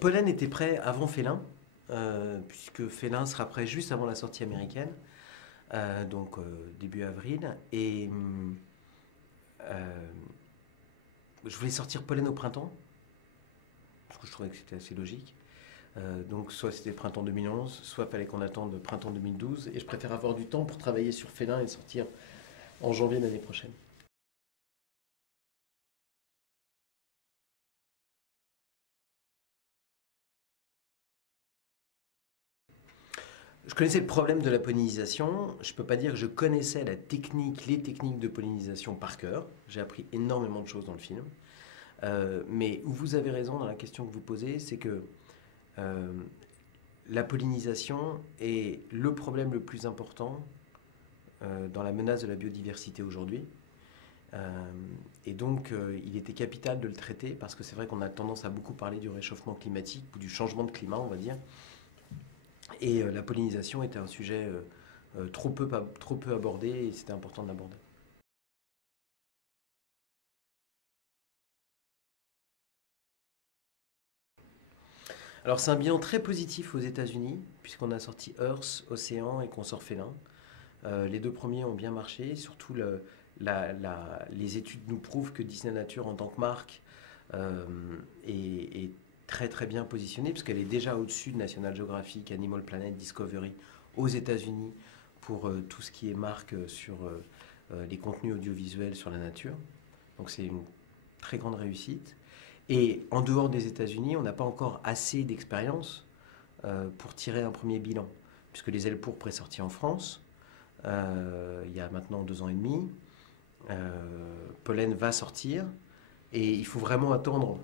Pollen était prêt avant Félin, puisque Félin sera prêt juste avant la sortie américaine, donc début avril. Et je voulais sortir Pollen au printemps, parce que je trouvais que c'était assez logique. Donc soit c'était printemps 2011, soit fallait qu'on attende printemps 2012. Et je préfère avoir du temps pour travailler sur Félin et le sortir en janvier l'année prochaine. Je connaissais le problème de la pollinisation. Je ne peux pas dire que je connaissais la technique, les techniques de pollinisation par cœur. J'ai appris énormément de choses dans le film. Mais où vous avez raison dans la question que vous posez, c'est que euh, la pollinisation est le problème le plus important dans la menace de la biodiversité aujourd'hui. Et donc, il était capital de le traiter parce que c'est vrai qu'on a tendance à beaucoup parler du réchauffement climatique ou du changement de climat, on va dire. Et la pollinisation était un sujet trop peu abordé et c'était important de l'aborder. Alors c'est un bilan très positif aux États-Unis puisqu'on a sorti Earth, Océan et qu'on sort Félin. Les deux premiers ont bien marché, surtout les études nous prouvent que Disney Nature en tant que marque euh, est très très bien positionnée puisqu'elle est déjà au-dessus de National Geographic, Animal Planet, Discovery aux États-Unis pour tout ce qui est marque sur les contenus audiovisuels sur la nature. Donc c'est une très grande réussite. Et en dehors des États-Unis, on n'a pas encore assez d'expérience pour tirer un premier bilan, puisque Les Ailes pourpres est sorti en France il y a maintenant 2 ans et demi. Pollen va sortir, et il faut vraiment attendre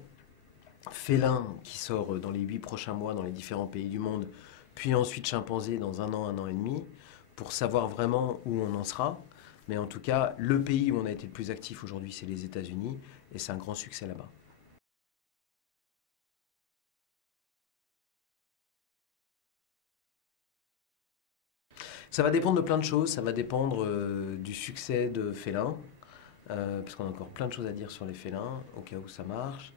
Félin qui sort dans les 8 prochains mois dans les différents pays du monde, puis ensuite Chimpanzé dans un an et demi, pour savoir vraiment où on en sera. Mais en tout cas, le pays où on a été le plus actif aujourd'hui, c'est les États-Unis, et c'est un grand succès là-bas. Ça va dépendre de plein de choses. Ça va dépendre du succès de Félin, parce qu'on a encore plein de choses à dire sur les félins, au cas où ça marche.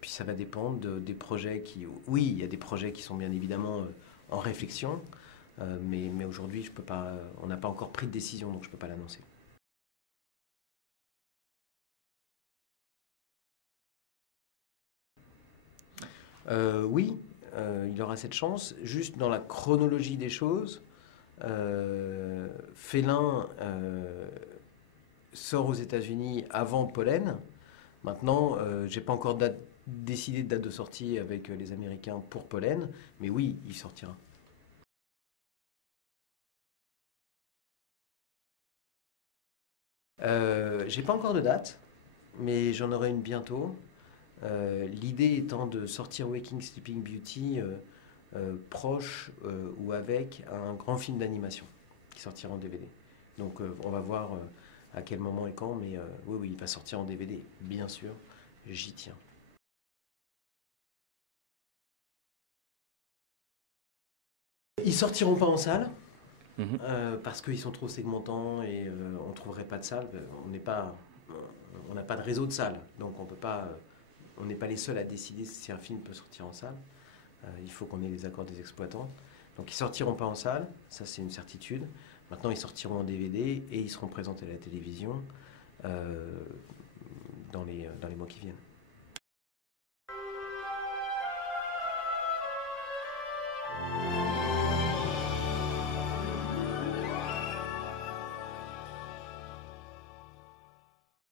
Puis ça va dépendre des projets qui... Oui, il y a des projets qui sont bien évidemment en réflexion, mais aujourd'hui, je peux pas, on n'a pas encore pris de décision, donc je ne peux pas l'annoncer. Oui, il aura cette chance. Juste dans la chronologie des choses, Félin sort aux États-Unis avant Pollen. Maintenant, j'ai pas encore décidé de date de sortie avec les Américains pour Pollen, mais oui, il sortira. J'ai pas encore de date, mais j'en aurai une bientôt. L'idée étant de sortir Waking Sleeping Beauty proche ou avec un grand film d'animation qui sortira en DVD. Donc on va voir à quel moment et quand, mais oui, oui, il va sortir en DVD, bien sûr, j'y tiens. Ils sortiront pas en salle Mhm. parce qu'ils sont trop segmentants et on trouverait pas de salle. On n'est pas, on n'a pas de réseau de salles, donc on peut pas, on n'est pas les seuls à décider si un film peut sortir en salle. Il faut qu'on ait les accords des exploitants. Donc ils sortiront pas en salle, ça c'est une certitude. Maintenant ils sortiront en DVD et ils seront présentés à la télévision euh, dans les mois qui viennent.